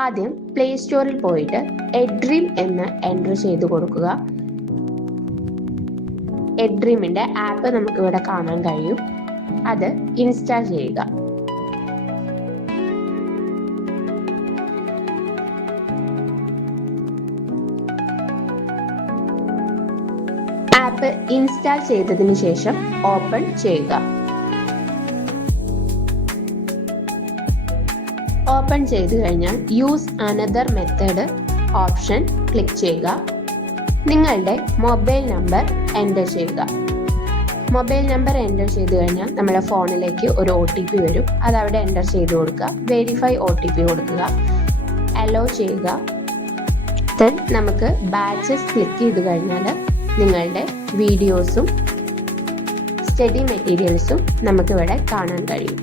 ആദ്യം പ്ലേ സ്റ്റോറിൽ പോയിട്ട് എഡ്രീം എന്ന് എൻ്റർ ചെയ്ത് കൊടുക്കുക. എഡ്രീമിന്റെ ആപ്പ് നമുക്ക് ഇവിടെ കാണാൻ കഴിയും. അത് ഇൻസ്റ്റാൾ ചെയ്യുക. ആപ്പ് ഇൻസ്റ്റാൾ ചെയ്തതിനു ശേഷം ഓപ്പൺ ചെയ്യുക. ഓപ്പൺ ചെയ്തു കഴിഞ്ഞാൽ use another method option click ചെയ്യുക. നിങ്ങളുടെ മൊബൈൽ നമ്പർ എൻ്റർ ചെയ്യുക. മൊബൈൽ നമ്പർ എൻ്റർ ചെയ്തു കഴിഞ്ഞാൽ നമ്മുടെ ഫോണിലേക്ക് ഒരു OTP വരും. അത് അവിടെ എൻ്റർ ചെയ്ത് കൊടുക്കുക. വെരിഫൈ OTP കൊടുക്കുക. അലോ ചെയ്യുക. ദെൻ നമുക്ക് ബാച്ചസ് ക്ലിക്ക് ചെയ്ത് കഴിഞ്ഞാൽ നിങ്ങളുടെ വീഡിയോസും സ്റ്റഡി മെറ്റീരിയൽസും നമുക്കിവിടെ കാണാൻ കഴിയും.